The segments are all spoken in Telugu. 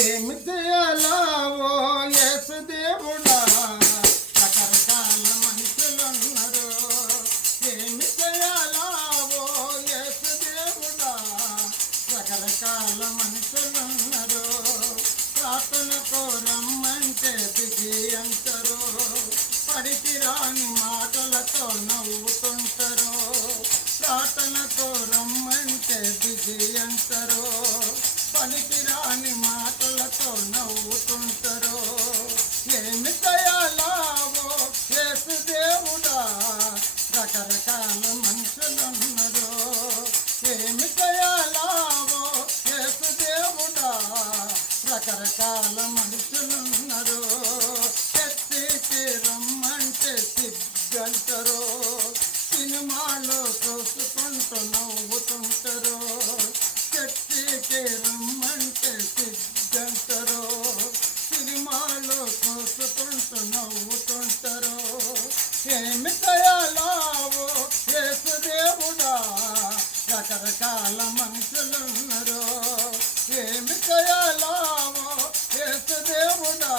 ఏమి చేయాలావో యేసు దేవుడా, రకరకాల మనుషులున్నారు. ఏమి చేయాలావో యేసు దేవుడా, రకరకాల మనుషులున్నారు. ప్రార్థనకు రమ్మంటే బిజీ అంటారు, పడికి రాని మాటలతో నవ్వుతుంటారు. ప్రార్థనకు రమ్మంటే బిజీ అంటారు, పనికి రాని మాటలతో నవ్వుతుంటారు. ఏమి చేయాలావో యేసు దేవుడా, రకరకాల మనుషులున్నారు. ఏమి చేయాలావో యేసు దేవుడా, రకరకాల మనుషులున్నారు. చర్చికి రమ్మంటే సిగ్గంటారు, సినిమాలో చూసుకుంటూ నవ్వుతుంటారు. చర్చికి రమ్మంటే సిగ్గంటారు, సినిమాలో చూసుకుంటూ నవ్వుతుంటారు. ఏమి చేయాలావో యేసు దేవుడా, రకరకాల మనుషులున్నారు. ఏమి చేయాలావో యేసు దేవుడా,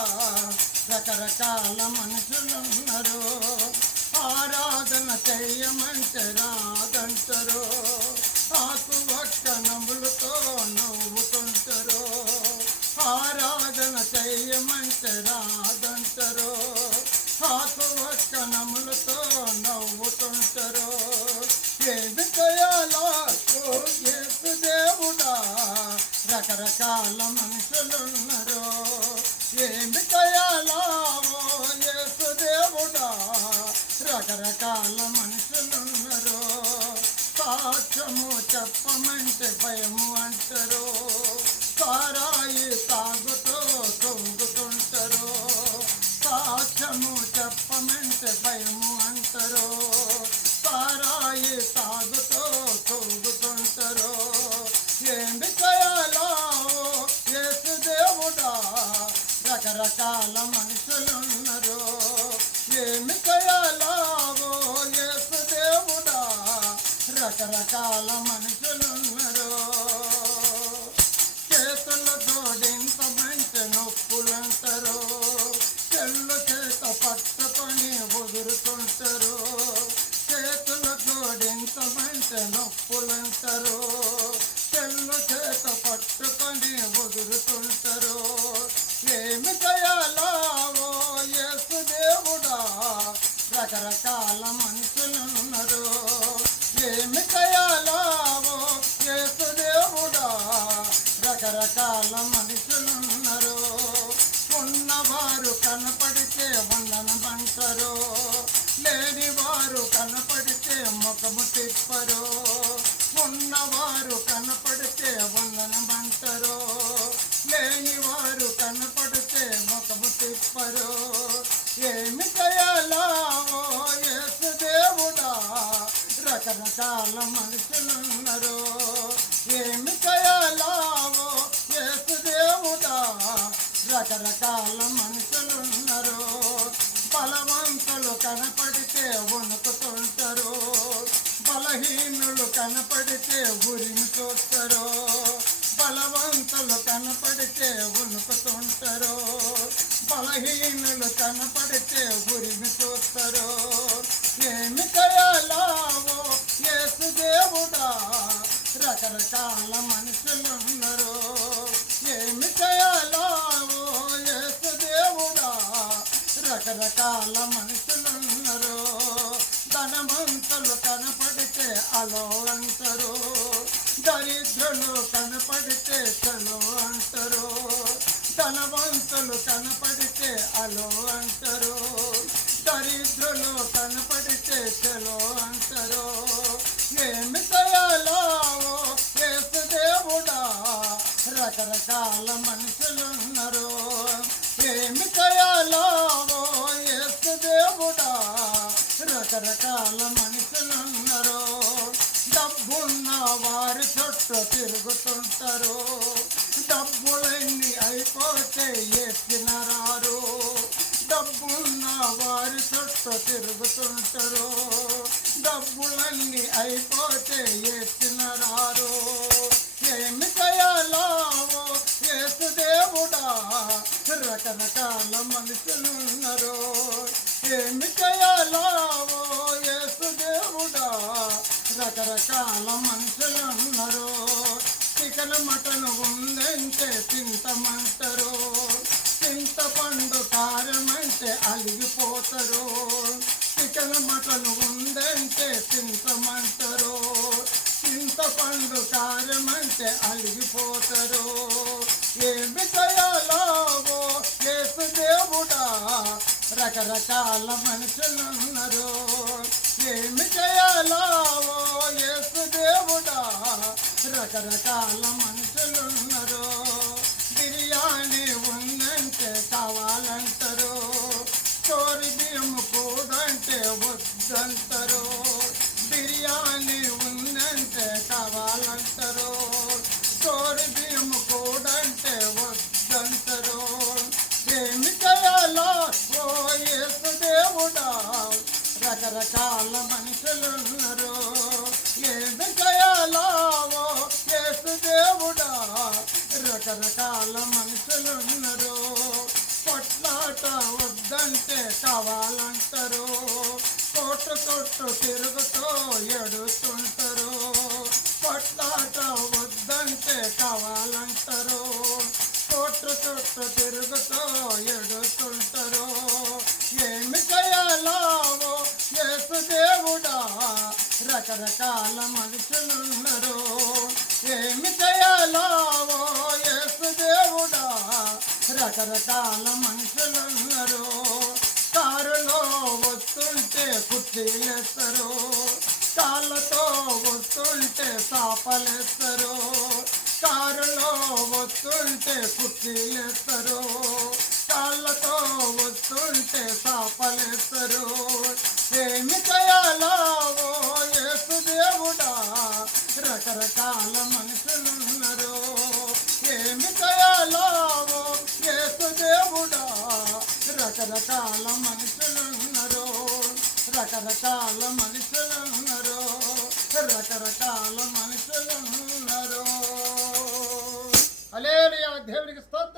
రకరకాల మనుషులున్నారు. ఆరాధన చెయ్యమంటే రాదంటారు, ఆకు ఒక్క నవ్వులతో నవ్వుతుంటారు. ఆరాధన చెయ్యమంటే రాదంటారు, ఆకు ఒక్క నవ్వులతో నవ్వుతుంటారు. ఏమి చేయాలో యేసు దేవుడా, రకరకాల మనుషులున్నారు. ఏమి చేయాలావో యేసు దేవుడా, రకరకాల మనుషులున్నారు. సాక్ష్యము చెప్పమంటే భయము అంటారు, సారాయి తాగుతూ తొంగుతుంటారు. సాక్ష్యము చెప్పమంటే భయము అంటారు, సారాయి తాగుతూ తొంగుతుంటారు. ఏమి చేయాలావో యేసు దేవుడా, రకరకాల మనుషులున్నారు. ఏమి చేయాలావో యేసు దేవుడా, రకరకాల మనుషులున్నారు. చేతులు జోడించమంటే నొప్పులంటారు, చెల్లు చేత పట్టుకొని వదులుతుంటారు. చేతులు జోడించమంటే నొప్పులంటారు, చెల్లు చేత పట్టుకొని వదులుతుంటారు. ఏమి చేయాలావో యేసు దేవుడా, రకరకాల మనుషులున్నారు. ఏమి చేయాలావో యేసు దేవుడా, రకరకాల మనుషులున్నారు. ఉన్నవారు కనపడితే వందనమంటారు, లేనివారు కనపడితే ముఖము తిప్పరు. ఉన్నవారు కనపడితే వందనమంటారు, లేనివారు కనపడితే ముఖము తిప్పరు. ఏమి చేయాలావో యేసు దేవుడా, రకరకాల మనుషులున్నారు. ఏమి చేయాలావో యేసు దేవుడా, రకరకాల మనుషులున్నారు. బలవంతులు కనపడితే వణుకుతుంటారు, బలహీనులు కనపడితే ఉరిమి చూస్తారు. బలవంతులు కనపడితే వణుకుతుంటారు, బలహీనులు కనపడితే ఉరిమి చూస్తారు. ఏమి చేయాలావో యేసు దేవుడా, రకరకాల మనుషులున్నారు. ఏమి చేయాలావో యేసు దేవుడా, రకరకాల మనుషులున్నారు. ధనవంతులు కనపడితే అలో అంటారు, దరిద్రులు కనపడితే చలో అంటారు. ధనవంతులు కనపడితే అలో అంటారు, దరిద్రులు కనపడితే చలో అంటారు. ఏమి చేయాలావో యేసు దేవుడా, రకరకాల మనుషులున్నారు. ఏమి చేయాలావో యేసు దేవుడా, రకరకాల మనుషులున్నారు. డబ్బున్న వారి చుట్టూ తిరుగుతుంటారు, డబ్బులన్నీ అయిపోతే ఎత్తినరారు. డబ్బున్న వారి చుట్టూ తిరుగుతుంటారు, డబ్బులన్నీ అయిపోతే ఎత్తినరారు. ఏమి చేయాలో యేసు దేవుడా, దేవుడా రకరకాల మనుషులున్నారు. ఏమి చేయాలో యేసు దేవుడా రకరకాల మనుషులున్నారు. చికెన్ మటన్ ఉందంటే తింటమంటారు, చింతపండు కారమంటే అలిగిపోతారు. చికెన్ మటన్ ఉందంటే తింటమంటారు, చింతపండు కారమంటే అలిగిపోతారు. ఏమి చేయాలో యేసు దేవుడా రకరకాల మనుషులున్నారు. ఏమి చేయాలో యేసు దేవుడా రకరకాల మనుషులున్నారు. బిర్యానీ ఉందంటే కావాలంటారు, చోరి బియ్యం కూడంటే వద్దంటారు. బిర్యానీ ఉందంటే కావాలంటారు, చోరి బియ్యం కూడంటే వద్దంటారు. ఏమి చేయాలో యేసు దేవుడా రకరకాల మనుషులున్నారు. ఏమి చేయాలో యేసు దేవుడా రకరకాల మనుషులున్నారు. కొట్లాట వద్దంటే కావాలంటారు, కొట్టు కొట్టు తిరుగుతూ ఎడుతుంటారు. కొట్లాట వద్దంటే కావాలంటారు, కొట్టు కొట్టు తిరుగుతూ ఎడుతుంటారు. ఏమి చేయాలో యేసు దేవుడా రకరకాల మనుషులున్నారు. ఏమి చేయాలో యేసు దేవుడా రకరకాల మనుషులున్నారు. కారులో వస్తుంటే కుర్చీలేస్తారు, కాళ్ళతో వస్తుంటే సాపలేస్తారు. కారులో వస్తుంటే కుర్చీలేస్తారు, కాళ్ళతో వస్తుంటే సాపలేస్తారు. ఏమి చేయాలో యేసు దేవుడా రకరకాల మనుషులున్నారు. ఏమి చేయాలో యేసు దేవుడా రకరకాల మనుషులున్నారు. రకరకాల మనుషులున్నారు. రకరకాల మనుషులున్నారు. హల్లెలూయా, దేవునికి స్తోత్రం.